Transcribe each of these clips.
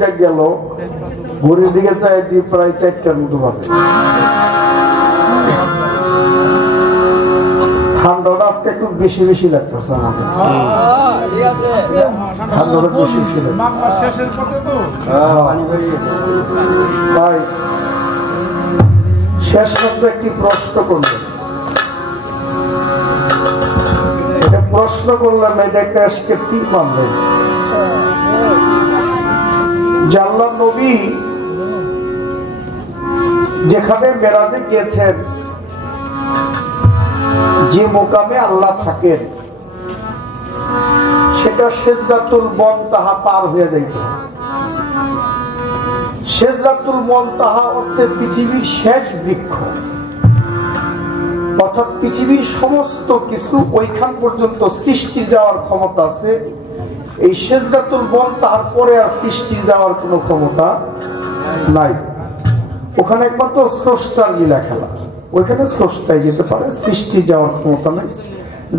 দুইটা গেল, ঘড়ির দিকে চাইটি প্রায় 4টার মতো বাজে। ঠান্ডাটা আজকে একটু বেশি বেশি লাগতেছে আমাকে, ঠান্ডাটা বেশি বেশি তাই শেষ মাত্র একটি প্রশ্ন করলেন, এটা প্রশ্ন করলেন, এটা একটা স্কেপটিক মানবেন যে আল্লাহ নবী যেখানে মেরাজে গিয়েছেন, যে মোকামে আল্লাহ থাকেন, সেটা সিদরাতুল মুনতাহা পার হয়ে যাইত। সিদরাতুল মুনতাহা হচ্ছে পৃথিবীর শেষ বৃক্ষ, অর্থাৎ পৃথিবীর সমস্ত কিছু ওইখান পর্যন্ত সৃষ্টি যাওয়ার ক্ষমতা আছে। এই সিদরাতুল মুনতাহার পরে আর সৃষ্টি যাওয়ার কোনো ক্ষমতা নাই। ওখানে একমাত্র স্রষ্টার লীলা খেলা, ওইখানে স্রষ্টায় যেতে পারে, সৃষ্টি যাওয়ার ক্ষমতা নেই।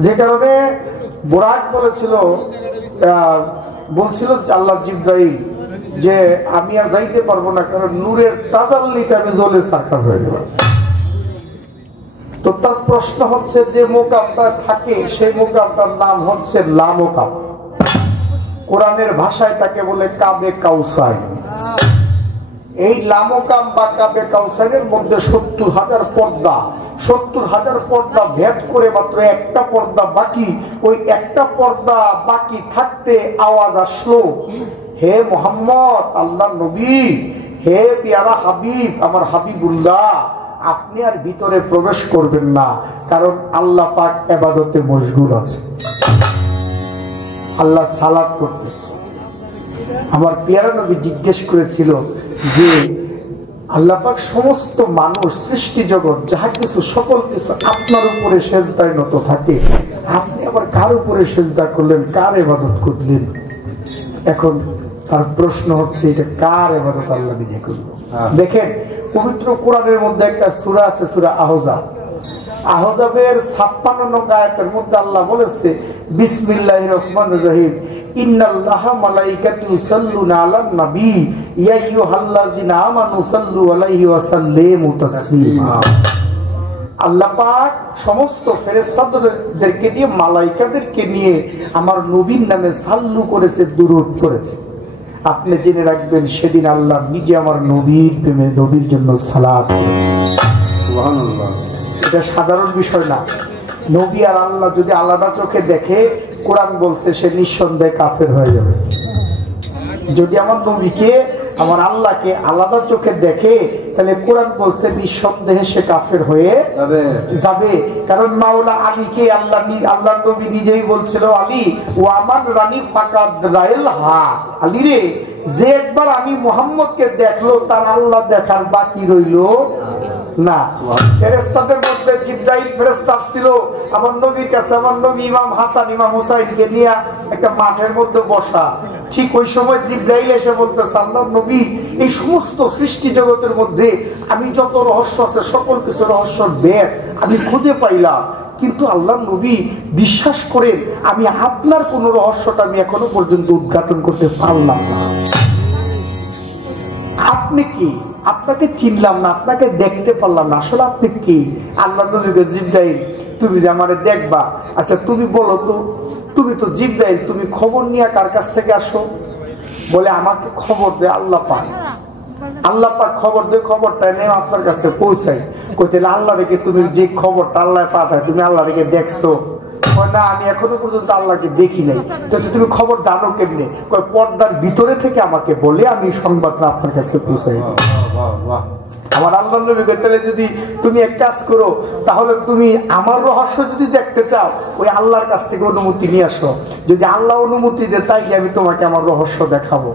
যে কারণে বুরাক বলছিল আল্লাহ জিবরাইল যে আমি আর যাইতে পারবো না, কারণ নূরের তাজাল্লিতে আমি জ্বলে সারখার হয়ে গেলাম। তো তার প্রশ্ন হচ্ছে যে মোকামটা থাকে, সেই মোকামটার নাম হচ্ছে লামোকাম। কোরআনের ভাষায় তাকে বলে কাবে কাউসার। এই লামোকাম বা কাবে কাউসারের মধ্যে 70,000 পর্দা, 70,000 পর্দা ভেদ করে মাত্র একটা পর্দা বাকি। ওই একটা পর্দা বাকি থাকতে আওয়াজ আসলো, হে মোহাম্মদ, আল্লাহ নবী, হে পিয়ারা হাবিব, আমার হাবিবুল্লাহ, আপনি আর ভিতরে প্রবেশ করবেন না, কারণ আল্লাহ পাক ইবাদতে মশগুল আছে, আল্লাহ সালাত করতে। আমার পিয়ারা নবী জিজ্ঞেস করেছিল যে আল্লাহ পাক সমস্ত মানুষ, সৃষ্টি জগৎ, যাহা কিছু, সকল কিছু আপনার উপরে সেজদায় নত থাকে, আপনি আবার কার উপরে সেজদা করলেন, কার ইবাদত করলেন? এখন তার প্রশ্ন হচ্ছে এটা কার ইবাদত আল্লাহ নিজে করল? দেখেন পবিত্র কোরআনের মধ্যে একটা সূরা আছে, সূরা আহজাব। আহজাবের 56 নং আয়াতের মধ্যে আল্লাহ বলেছে, বিসমিল্লাহির রহমানির রহিম, ইন্নাল্লাহা মালাইকাতু ইউসাল্লুনা আলান নবী ইয়া আইয়ুহাল্লাযিনা আমানু সাল্লু আলাইহি ওয়া সাল্লিমু তাসলিমা। আল্লাহ পাক সমস্ত ফেরেশতাদেরকে দিয়ে, মালাইকাদেরকে নিয়ে আমার নবীর নামে সাল্লু করেছে, দুরূদ করেছে। আপনি জেনে রাখবেন, সেদিন আল্লাহ নিজে আমার নবীর প্রেমে, নবীর জন্য সালাত করেছে। সুবহানাল্লাহ। এটা সাধারণ বিষয় না। নবী আর আল্লাহ যদি আলাদা চোখে দেখে, কোরআন বলছে সে নিঃসন্দেহে কাফের হয়ে যাবে। যদি আমার নবীকে, আমার আল্লাহকে আলাদা চোখে দেখে, তাহলে কোরআন বলছে নিঃসন্দেহে সে কাফের হয়ে যাবে। কারণ মাওলা আলীকে আল্লাহ নবী নিজেই বলছিল, আলী ও আমার রানী ফাকাদ রাইল হা, আলী রে, যে একবার আমি মুহাম্মদকে দেখলো, তার আল্লাহ দেখার বাকি রইল না। ফেরেশতাদের মধ্যে জিবরাইল ফেরেশতা ছিল আমার নবীর কাছে। আমার নবী ইমাম হাসান, ইমাম হুসাইনকে নিয়ে একটা মাঠের মধ্যে বসা। ঠিক ওই সময় জিবরাইল এসে বলতেছে, আল্লাহ নবী, এই সমস্ত সৃষ্টি জগতের মধ্যে আমি যত রহস্য আছে, সকল কিছু রহস্যর বের আমি খুঁজে পাইলাম, কিন্তু আল্লাহ নবী বিশ্বাস করেন, আমি আপনার কোন রহস্যটা আমি এখনো পর্যন্ত উদ্ঘাটন করতে পারলাম না। আপনি কি? আপনাকে চিনলাম না, আপনাকে দেখতে পারলাম না, আসলে আপনি কি? আল্লাহ নবীকে, জিবরাইল, তুমি যে আমারে দেখবা, আচ্ছা তুমি বলো তো, তুমি তো জিবরাইল, তুমি খবর নিয়ে কার কাছ থেকে আসো? বলে আমাকে খবর দে আল্লাহ পাক। আল্লাহ পাক খবর দে, খবরটা নিয়ে আপনার কাছে পৌঁছাই। কইতে আল্লাহ রেখে তুমি যে খবরটা আল্লাহ পাঠায়, তুমি আল্লাহ রেখে দেখছো? না, আমি এখনো পর্যন্ত আল্লাহকে দেখি নাই। তো তুমি খবর জানো কেমনে? পর্দার ভিতরে থেকে আমাকে বলে আমি সংবাদটা আপনার কাছে পৌঁছাই। আমার আল্লাহ নবীকে, তাহলে যদি তুমি এক কাজ করো, তাহলে তুমি আমার রহস্য যদি দেখতে চাও, ওই আল্লাহর কাছ থেকে অনুমতি নিয়ে আসো। যদি আল্লাহ অনুমতি দেয়, তাই আমি তোমাকে আমার রহস্য দেখাবো,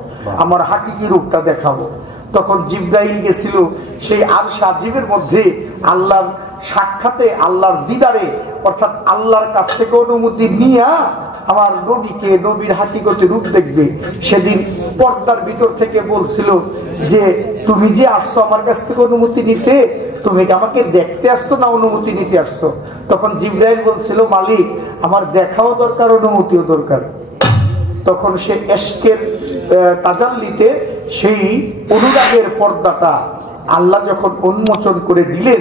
আমার হাকিকি রূপটা দেখাবো। তখন জিবরাইল গেছিল সেই আরশ আজিমের মধ্যে আল্লাহর সাক্ষাতে, আল্লাহর দিদারে, অর্থাৎ আল্লাহর কাছ থেকে অনুমতি নিয়ে আমার নবীকে, নবীর হাকিকতে রূপ দেখবে। সেদিন পর্দার ভিতর থেকে বলছিল যে তুমি যে আসছো আমার কাছ থেকে অনুমতি নিতে, তুমি আমাকে দেখতে আসছো না অনুমতি নিতে আসছো? তখন জিবরাইল বলছিল, মালিক, আমার দেখাও দরকার, অনুমতিও দরকার। তখন সে এশকের তাজাল্লিতে সেই অনুরাগের পর্দাটা আল্লাহ যখন উন্মোচন করে দিলেন,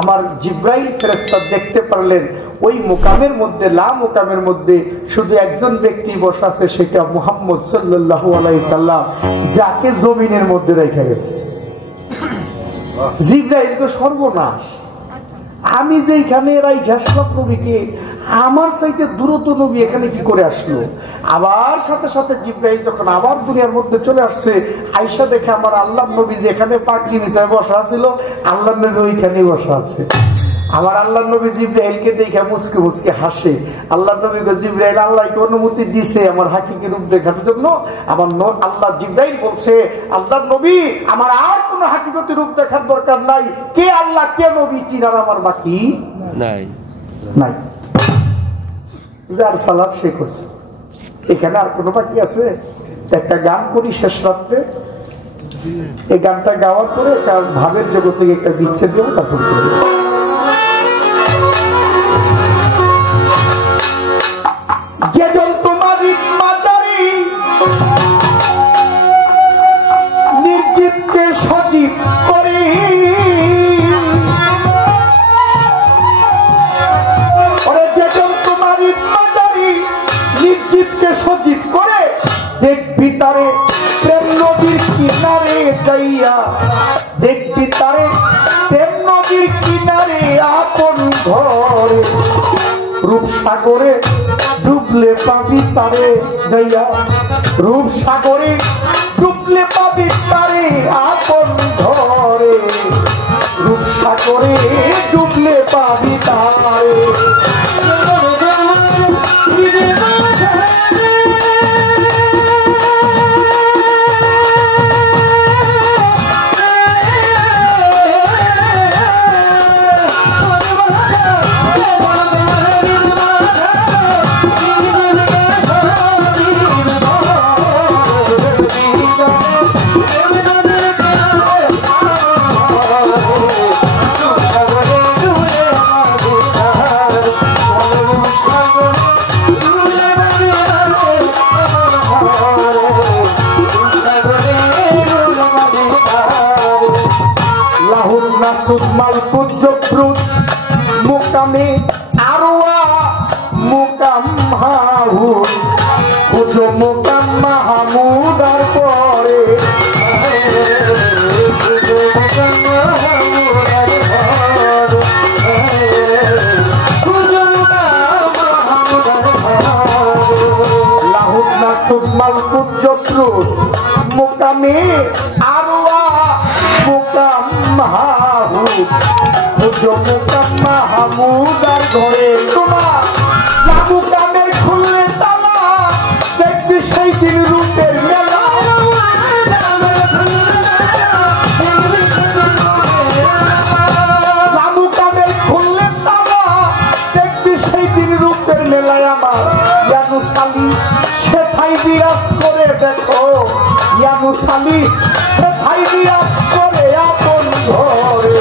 আমার জিব্রাইল ফেরেশতা দেখতে পারলেন ওই মোকামের মধ্যে, লা মোকামের মধ্যে শুধু একজন ব্যক্তি বসা আছে, সেটা মুহাম্মদ সাল্লাল্লাহু আলাইহি সাল্লাম, যাকে জমিনের মধ্যে রেখে গেছে। জিব্রাইল তো সর্বনাশ, আমি যেখানে রাইখাসলাম নবীকে, আমার চাইতে দ্রুত নবী এখানে কি করে আসলো? আবার সাথে সাথে জিব্রাইল যখন আবার দুনিয়ার মধ্যে চলে আসছে, আয়েশা দেখে আমার আল্লাহ নবী যেখানে পাখি নিচে বসা ছিল, আল্লাহ নবী ওইখানেই বসা আছে। আমার আল্লাহ নবী জিব্রাইলকে দেখে মুচকে মুচকে হাসে। আল্লাহ নবী জিব্রাইল আল্লাহকে অনুমতি দিছে আমার হাকিকি রূপ দেখার জন্য। আমার আল্লাহ জিব্রাইল বলছে, আল্লাহ নবী আমার আর কোন হাকিকতি রূপ দেখার দরকার নাই, কে আল্লাহ কে নবী চিনার আমার বাকি নাই নাই। যার সালাত সে করছে, এখানে আর কোনো বাকি আছে? একটা গান করি শেষ রাত্রে, এই গানটা গাওয়ার পরে তার ভাবের জগৎ থেকে একটা বিচ্ছেদ দেবো, তারপর চলে যাবো। যেজন তোমারই মাদারি নির্জীবকে সজীব করে, যেজন তোমারই মাদারি নির্জীবকে সজীব করে, দেখবি তারে প্রেম নদীর কিনারে যাইয়া, দেখবি তারে প্রেম নদীর কিনারে আপন ঘরে, রূপসাগরে ডুবলে পাবি তারে যাইয়া, রূপসাগরে ডুবলে পাবি তারে আপন ঘরে, রূপসাগরে ডুবলে পাবি তারে। মোকামে আরোয়া মোকাম হাহুদ, খুঁজো মোকাম মাহমুদ আর পরে, লাহুদ নাসুদ মালকুদ জবরুদ মোকামে আরোয়া মোকাম হাহুদ, মাহমুদার ঘরে তোমার লাবুকামের খুললে তালা, দেখবি সেই দিন রূপের মেলা, লাবুকামের খুললে তালা, দেখবি সেই দিন রূপের মেলায় আমার ইয়ানু সালি সেথাই বিরাজ করে, দেখো ইয়ানু সালি সেথাই বিরাজ করে আপন ঘরে।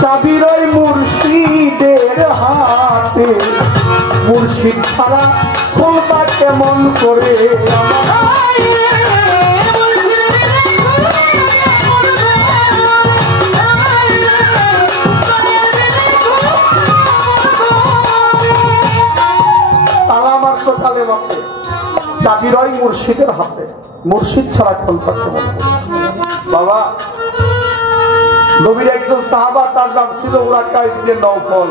চাবিরই মুর্শিদের হাতে, মুর্শিদ ছাড়া খুলবা কেমন করে, তালা মারছো কালে বাপে, চাবি চাবিরই মুর্শিদের হাতে, মুর্শিদ ছাড়া খুলতে পারবে না। বাবা, নবীর একজন সাহাবা, তার নাম ছিল উরাকা ইবনে নওফল।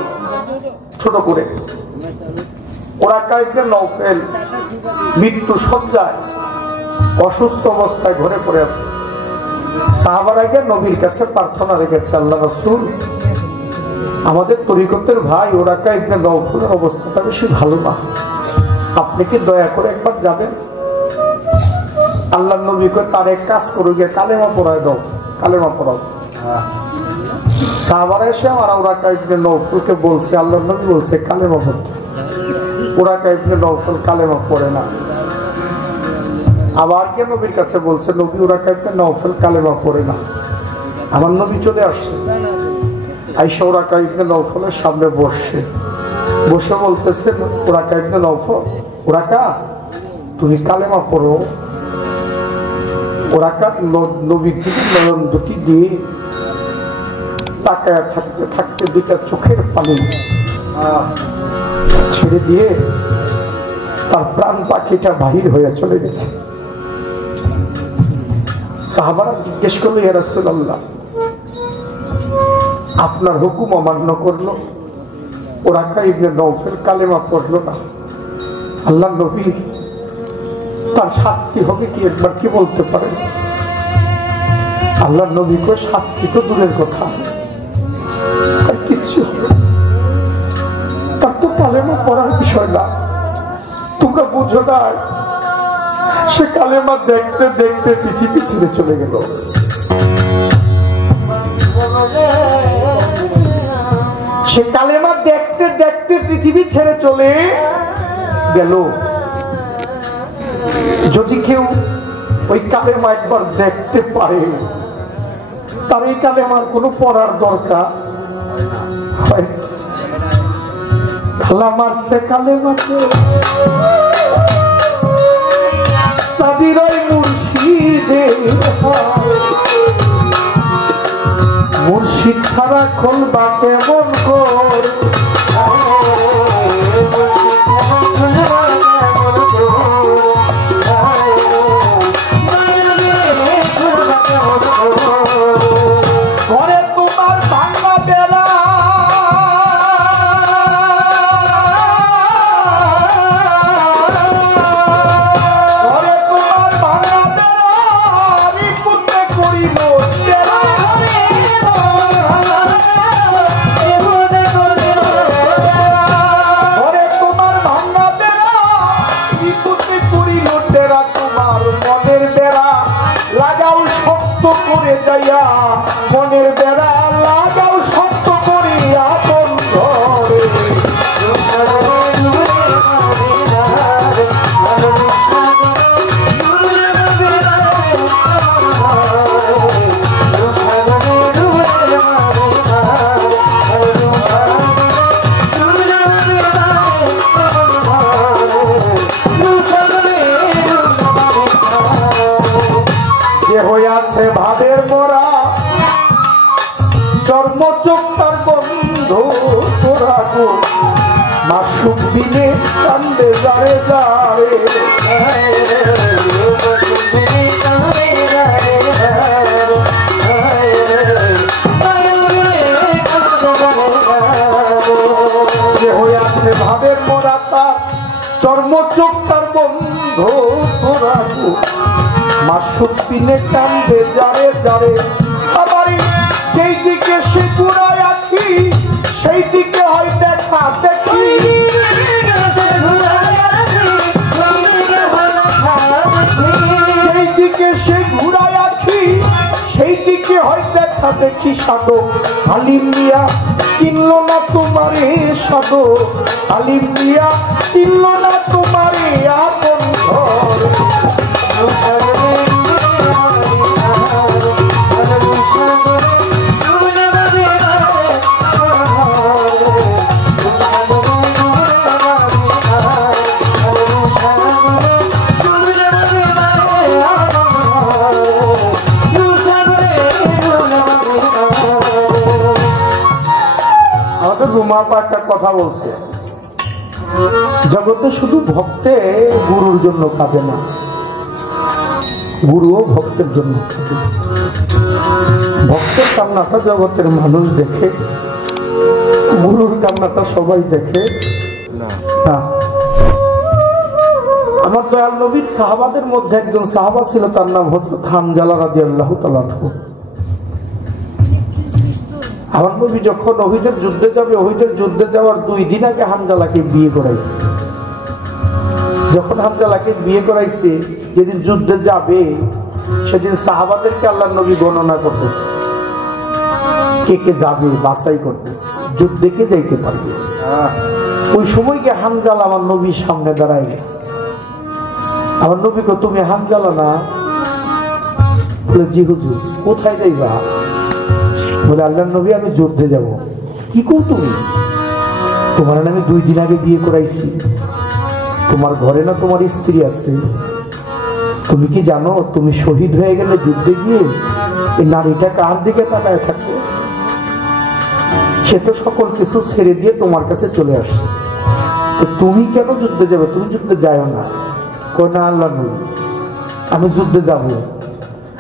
ছোট করে উরাকা ইবনে নওফল মৃত্যু সজ্জায় অসুস্থ অবস্থায় ঘরে পড়ে আছে। সাহাবারা গিয়ে নবীর কাছে প্রার্থনা রেখেছে, আল্লাহ রাসূল, আমাদের তরিকতের ভাই উরাকা ইবনে নওফলের অবস্থাটা বেশি ভালো না, আপনি কি দয়া করে একবার যাবেন? আল্লাহ নবী কয়, তার এক কাজ করো, গিয়ে কালেমা পড়ায় দাও, কালেমা পড়াও। সাহাবারা এসে আমার উরাকা ইবনে নওফলকে বলছে, আল্লাহ নবী বলছে কালেমা পড়তে। উরাকা ইবনে নওফল কালেমা পড়ে না। আবার কে নবীর কাছে বলছে, নবী উরাকা ইবনে নওফল কালেমা পড়ে না। আমার নবী চলে আসছে, আয়েশা উরাকা ইবনে নওফলের সামনে বসছে, বসে বলতেছে, উরাকা ইবনে নওফল, উরাকা তুমি কালেমা পড়ো। উরাকা নবীর দিকে নয়ন দুটি দিয়ে তাকায় থাকতে থাকতে দুইটা চোখের পানি ছেড়ে দিয়ে তার প্রাণ পাখিটা বাহির হয়ে চলে গেছে। সাহাবারা জিজ্ঞেস করলো, ইয়া রাসূলুল্লাহ, আপনার হুকুম অমান্য করলো, উরাকা ইবনে নওফল কালেমা পড়লো না, আল্লাহ নবী তার শাস্তি হবে কি, একবার কি বলতে পারেন? আল্লাহ নবী কো, শাস্তি তো দূরের কথা, তার কিচ্ছু হবে, তার তো কালেমা পড়ার বিষয় না। তোমরা বুঝো না, সে কালেমা দেখতে দেখতে পৃথিবী ছেড়ে চলে গেল। সে কালেমা দেখতে দেখতে পৃথিবী ছেড়ে চলে গেল। যদি কেউ ওই কালেমা একবার দেখতে পারে, তার এই কালেমার কোনো পড়ার দরকার হয়। কালামার সে কালেমাকে চাবিরই মুর্শিদে, মুর্শিদ ছাড়া খুলবা কেমন করে? মনের বেড়া লাগাও শক্ত করিয়া বন্ধরে। যে হইয়াছে ভাবের মোরা, চর্মচোখ তার বন্ধু তোরা গো, মাসুক দিনে কান্দে যারে যারে। যে হইয়াছে ভাবের মোরা, তার চর্মচোখ তার বন্ধু তোরা গো, মাসুক দিনে কান্দে যারে যারে। আবার সেই দিকে সে ঘুরায় আছি, সেই দিকে হয় দেখা দেখি। সেই দিকে সে ঘুরায় আছি, সেই দিকে হয় দেখা দেখি। সাধক হালিম মিয়া চিনল না তোমারে, সাধক হালিম মিয়া চিনল না তোমারে আপন ঘর। রুমা একটা কথা বলছে, জগতে শুধু ভক্তে গুরুর জন্য কাঁদে না, গুরুও ভক্তের জন্য কাঁদে। ভক্তের কান্নাটা জগতের মানুষ দেখে, গুরুর কান্নাটা সবাই দেখে না। আমার দয়াল নবীর সাহাবাদের মধ্যে একজন সাহাবা ছিল, তার নাম হযরত হানজালা রাদিয়াল্লাহু তাআলা আনহু। আমার নবী যখন উহুদের যুদ্ধে যাবে, উহুদের যুদ্ধে যাওয়ার 2 দিন আগে হানজালাকে বিয়ে করাইছে। যখন হানজালাকে বিয়ে করাইছে, যেদিন যুদ্ধে যাবে সেদিন সাহাবাদেরকে আল্লাহর নবী গণনা করতেছে, কে কে যাবে বাছাই করতেছে, যুদ্ধে কে যাইতে পারবে। ওই সময়কে হানজালা আমার নবীর সামনে দাঁড়ায় গেছে। আমার নবী কো, তুমি হানজালা না? বলে, জি হুজুর। কোথায় যাইবা? বলে, আল্লাহর নবী আমি যুদ্ধে যাব। কি কও তুমি? তোমার আমি 2 দিন আগে বিয়ে করাইছি, তোমার ঘরে না তোমার স্ত্রী আছে? তুমি কি জানো তুমি শহীদ হয়ে গেলে যুদ্ধে গিয়ে এই নারীটা কার দিকে তাকায় থাকবে? সে তো সকল কিছু ছেড়ে দিয়ে তোমার কাছে চলে আসছে, তো তুমি কেন যুদ্ধে যাবে? তুমি যুদ্ধে যাও না। কই না আল্লাহর নবী আমি যুদ্ধে যাব।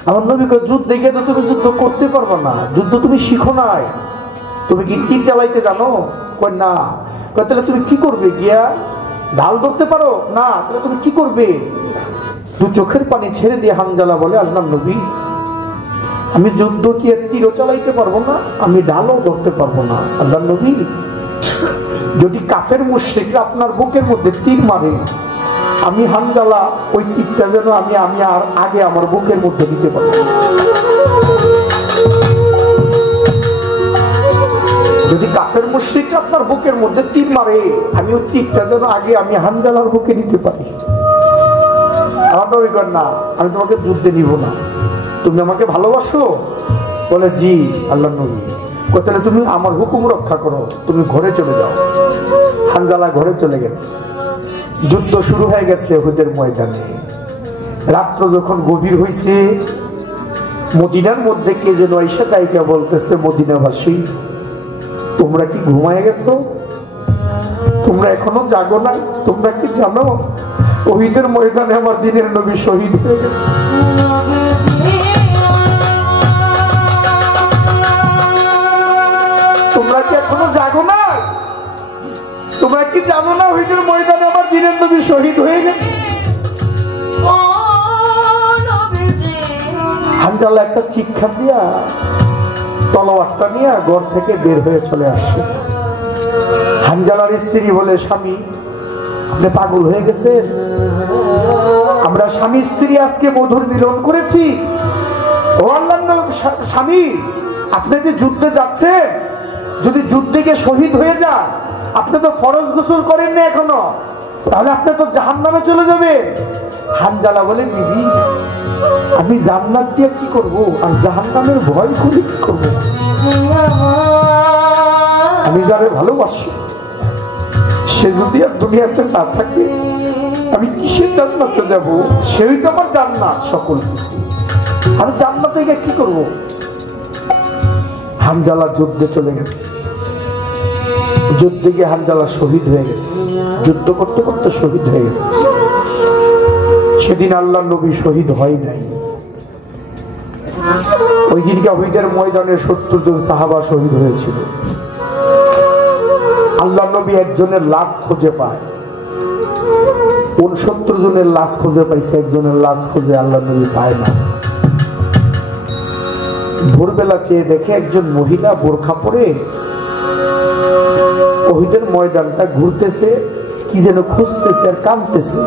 আমার নবী কই, যুদ্ধে গিয়ে তো তুমি যুদ্ধ করতে পারবে না, যুদ্ধ তুমি শিখো নাই, তুমি কি তীর চালাইতে জানো? কই না। কই তাহলে তুমি কি করবে গিয়া? ঢাল ধরতে পারো না? তাহলে তুমি কি করবে? 2 চোখের পানি ছেড়ে দিয়ে হানজালা বলে, আল্লাহর নবী আমি যুদ্ধ কি তীরও চালাইতে পারবো না, আমি ঢালও ধরতে পারবো না। আল্লাহর নবী যদি কাফের মুশরিকরা আপনার বুকের মধ্যে তীর মারে, আমি হানজালা ওই তীরটা যেন আমি আর আগে আমার বুকের মধ্যে দিতে পারবো। যদি কাফের মুশরিকরা আপনার বুকের মধ্যে তীর মারে, আমি ওই তীরটা যেন আগে আমি হানজালার বুকে নিতে পারি। আমার নবী করেন, না আমি তোমাকে যুদ্ধে নিব না, তুমি আমাকে ভালোবাসো? বলে, জি আল্লাহর নবী। তাহলে তুমি আমার হুকুম রক্ষা করো, তুমি ঘরে চলে যাও। হানজালা ঘরে চলে গেছে। যুদ্ধ শুরু হয়ে গেছে উহুদের ময়দানে। রাত্র যখন গভীর হয়েছে, মদিনার মধ্যে কে যেন আইসা তাইকা বলতেছে, মদিনাবাসী তোমরা কি ঘুমায় গেছো? তোমরা এখনো জাগো নাই? তোমরা কি জানো উহুদের ময়দানে আমার দিনের নবী শহীদ হয়ে গেছে? তোমরা কি এখনো জাগো না? তোমরা কি জানো না উহুদের ময়দানে আমার দিনের নবী শহীদ হয়ে গেছে? হানজালা একটা চিৎকার দিয়া তলোয়ারটা নিয়ে ঘর থেকে বের হয়ে চলে আসছে। হানজালার স্ত্রী বলে, স্বামী আপনি পাগল হয়ে গেছেন? আমরা স্বামী স্ত্রী আজকে মধুর মিলন করেছি। ও আল্লাহর স্বামী, আপনি যে যুদ্ধে যাচ্ছেন, যদি যুদ্ধে গিয়ে শহীদ হয়ে যান, আপনি তো ফরজ গোসল করেন না এখনো, তাহলে আপনি তো জাহান্নামে চলে যাবেন। হানজালা বলে, দিদি আমি জান্নাত দিয়ে কি করবো, আর জাহান্নামের ভয় করে কি করবো? আমি যারে ভালোবাসি সে যদি আর দুনিয়াতে না থাকে, আমি কিসের জান্নাতে যাব? সেই তো আমার জান্নাত সকল কিছু, আমি জান্নাতে গিয়ে কি করবো? হানজালা যুদ্ধে চলে গেছে। যুদ্ধে গিয়ে হানজালা শহীদ হয়ে গেছে, যুদ্ধ করতে করতে শহীদ হয়ে গেছে। সেদিন আল্লাহর নবী শহীদ হয় নাই। ওই দিনকে উহুদের ময়দানে 70 জন সাহাবা শহীদ হয়েছিল। আল্লাহর নবী একজনের লাশ খুঁজে পায়, 69 জনের লাশ খুঁজে পাইছে, একজনের লাশ খুঁজে আল্লাহর নবী পায় না। ভোরবেলা চেয়ে দেখে একজন মহিলা বোরখা পরে উহুদের ময়দানটা ঘুরতেছে, কি যেন খুঁজতেছে আর কাঁদতেছে।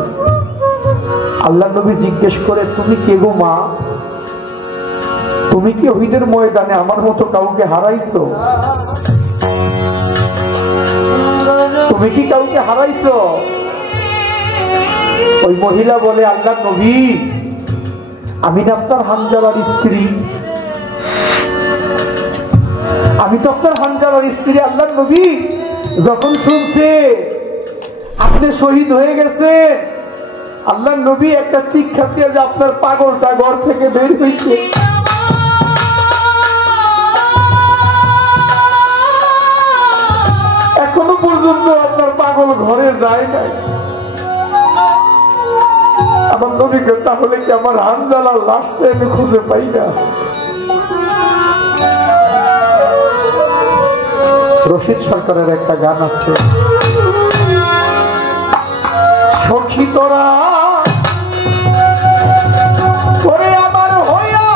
আল্লাহর নবী জিজ্ঞেস করে, তুমি কে গো মা? তুমি কি উহুদের ময়দানে আমার মতো কাউকে হারাইছো? তুমি কি কাউকে হারাইছো? ওই মহিলা বলে, আল্লাহর নবী আমি না আপনার হানজালার স্ত্রী, আমি তো আপনার হানজালার স্ত্রী। আল্লাহর নবী যখন শুনছে আপনি শহীদ হয়ে গেছে, আল্লাহর নবী একটা চিৎকার দিয়ে যে আপনার পাগলটা ঘর থেকে বের হয়েছে। এখনো পর্যন্ত আপনার পাগল ঘরে করে যায় নাই। আমার নবীকে তাহলে কি আমার হানজালার লাশটা আমি খুঁজে পাই না? রশিদ সরকারের একটা গান আছে, সখী তোরা করে আমার হইয়া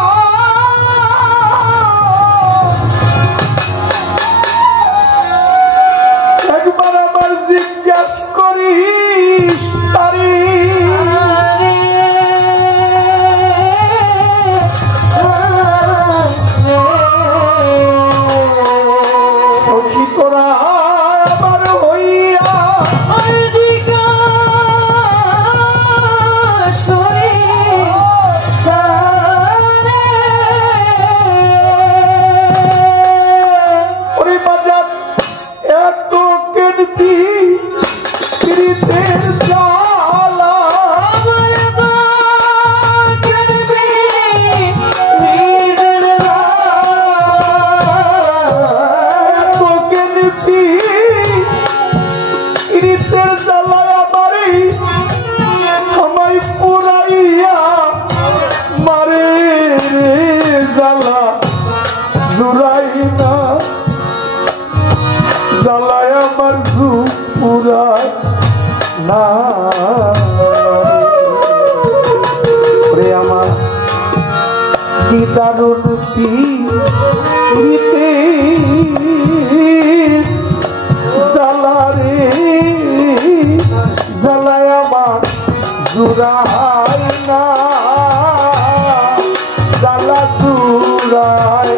একবার আমার জিজ্ঞাস করিস তারি সখী তোরা আমার হইয়া আমার কি দারুণ জ্বালা রে জ্বালায় আমার জুড়ায় না জ্বালা জুড়ায়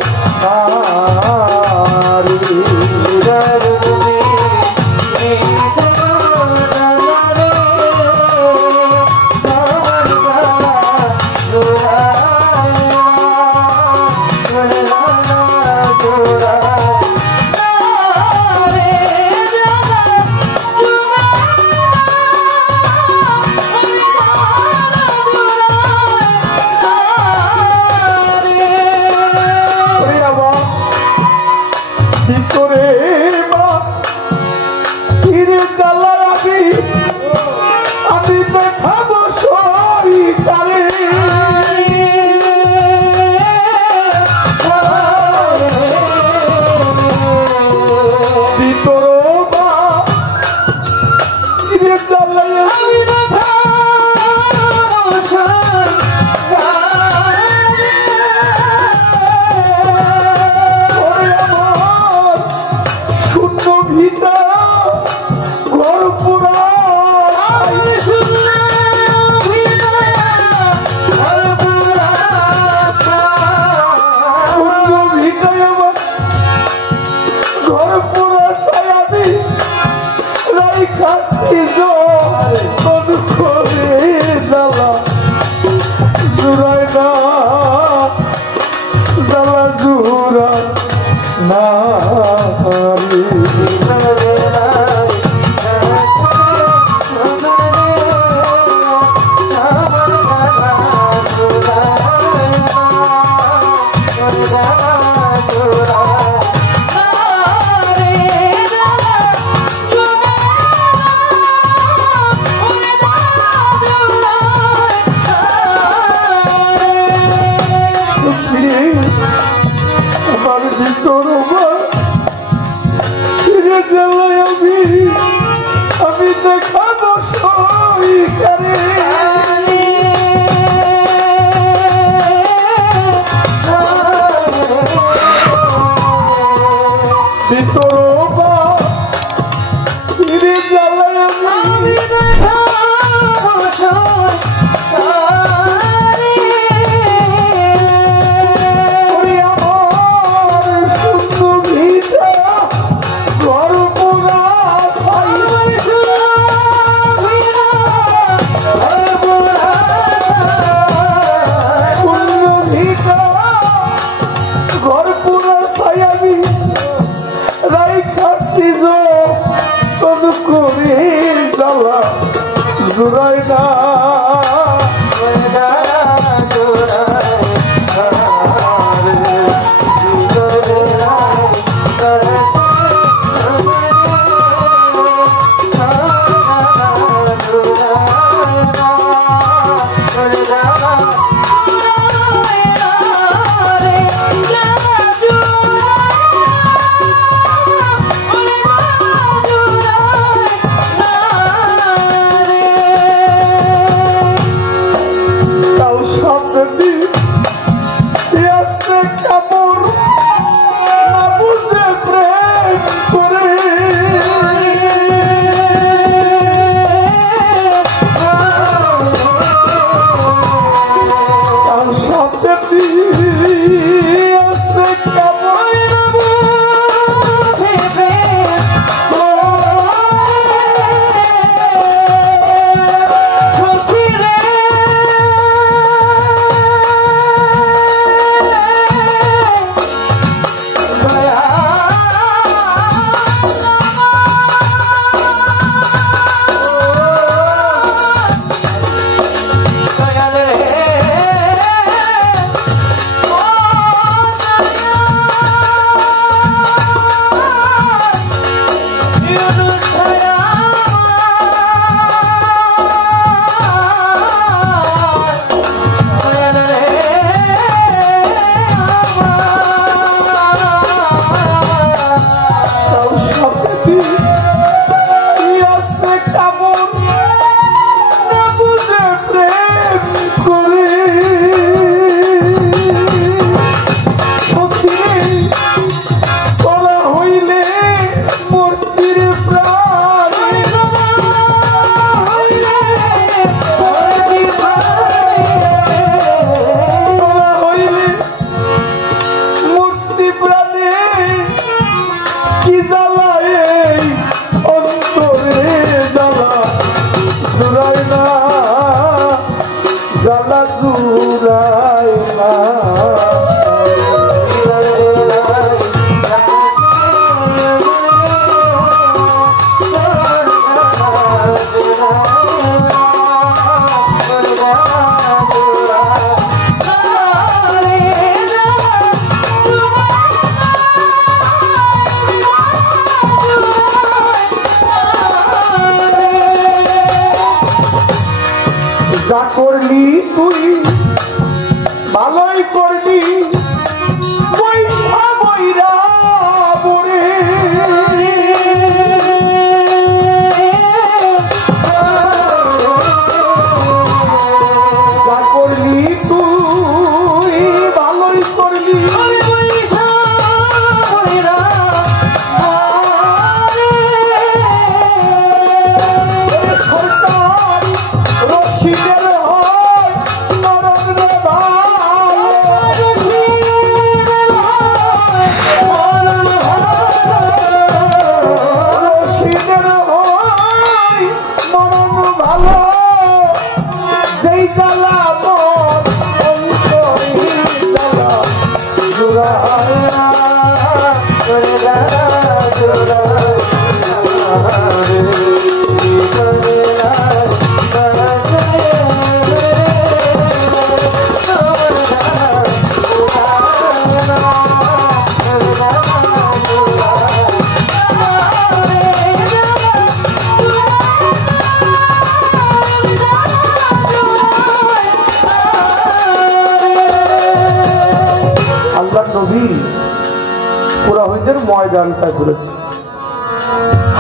কুরাইশদের ময়দানটা ঘুরেছে,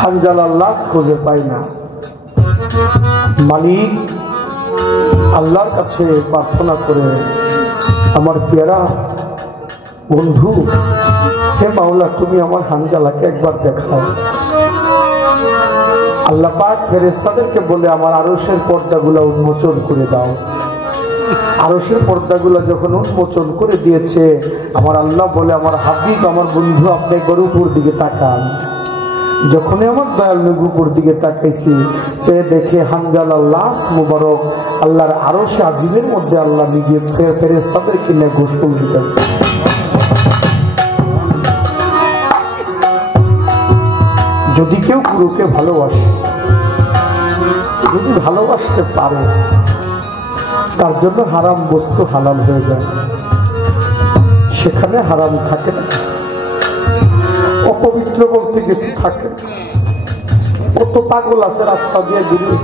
হানজালার লাশ খুঁজে পাই না। মালিক আল্লাহর কাছে প্রার্থনা করে, আমার পেয়ারা বন্ধু, হে মাওলা, তুমি আমার হানজালাকে একবার দেখাও। আল্লাহ পাক ফেরেশতাদেরকে বলে, আমার আরশের পর্দাগুলো উন্মোচন করে দাও। আরশের পর্দাগুলো যখন উন্মোচন করে দিয়েছে, আমার আল্লাহ বলে, আমার হাবিব, আমার বন্ধু, আপনি একবার উপর দিকে তাকান। যখনই আমার দয়াল নবী উপর দিকে তাকাইছি, সে দেখে হানজালার লাশ মুবারক আল্লাহর আরশে আজিমের মধ্যে আল্লাহ নিজে ফেরেশতাদেরকে নিয়ে গোসল দিতেছে। যদি কেউ গুরুকে ভালোবাসে, যদি ভালোবাসতে পারে, তার জন্য হারাম বস্তু হালাল হয়ে যায়, সেখানে হারাম থাকে না, অপবিত্র বলতে কিছু থাকে। কত পাগল আছে রাস্তা দিয়ে ঘুরে,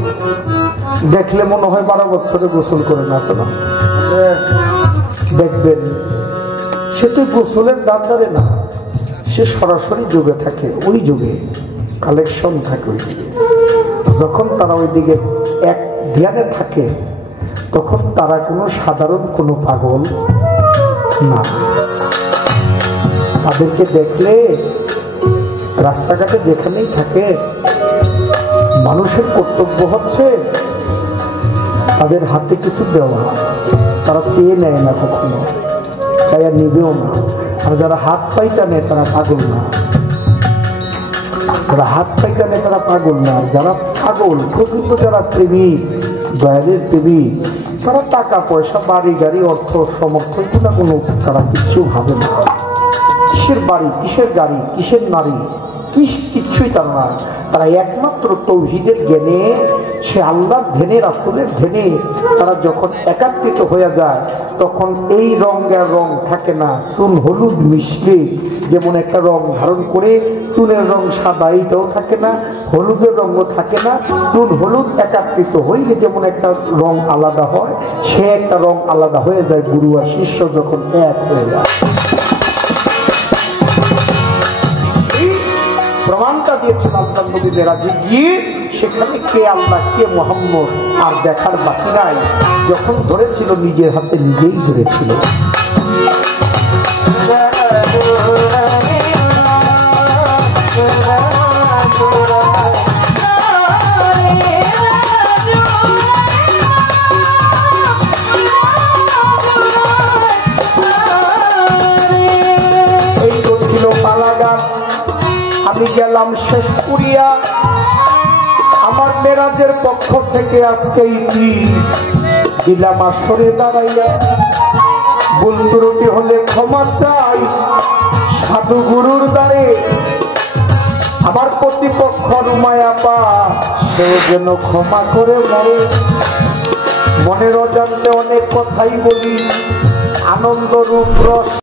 দেখলে মনে হয় 12 বছরে গোসল করে না, আছে না? দেখবেন সে তো গোসলের দাঁড়ে না, সে সরাসরি যুগে থাকে, ওই যুগে কালেকশন থাকে ওই দিকে। যখন তারা ওই দিকে এক ধ্যানে থাকে, তখন তারা কোনো সাধারণ কোনো পাগল না। তাদেরকে দেখলে রাস্তাঘাটে যেখানেই থাকে, মানুষের কর্তব্য হচ্ছে তাদের হাতে কিছু দেওয়া। তারা চেয়ে নেয় না, কখনো চাইয়া নিবেও না। আর যারা হাত পাইটা নেয় তারা পাগল না, যারা হাত পাইটা নেয় তারা পাগল না। যারা পাগল প্রকৃত, যারা প্রেমিক, দয়ালের প্রেমিক, তারা টাকা পয়সা, বাড়ি গাড়ি, অর্থ সমর্থ, এগুলো কোনো তারা কিচ্ছু ভাবে না। কিসের বাড়ি, কিসের গাড়ি, কিসের নারী, কিচ্ছুই তারা না। তারা একমাত্র তৌহিদের জ্ঞানে, সে আল্লাহর ধ্যানে, রাসূলের ধ্যানে তারা যখন একাত্রিত হয়ে যায়, তখন এই রঙের রং থাকে না। চুন হলুদ মিশলে যেমন একটা রং ধারণ করে, চুনের রং সাদা, এইটাও থাকে না, হলুদের রঙও থাকে না। চুন হলুদ একাত্রিত হইলে যেমন একটা রং আলাদা হয়, সে একটা রং আলাদা হয়ে যায় গুরু আর শিষ্য যখন এক হয়ে যায়। প্রমাণটা দিয়েছেন আল্লাহ নবী মেরাজে গিয়ে, সেখানে কে আল্লাহ কে মুহাম্মদ আর দেখার বাকি নাই। যখন ধরেছিল নিজের হাতে নিজেই ধরেছিল। এই তো ছিল পালাগান। আমি গেলাম শেষ করিয়া, আমার মেরাজের পক্ষ থেকে আজকে দিলাম আসরে দাঁড়াইয়া। ভুল ত্রুটি হলে ক্ষমা চাই সাধু গুরুর দ্বারে। আমার প্রতিপক্ষ রুমায়া পা, সেও যেন ক্ষমা করে মরে। মনের অজান্তে অনেক কথাই বলি, আনন্দ রূপ রস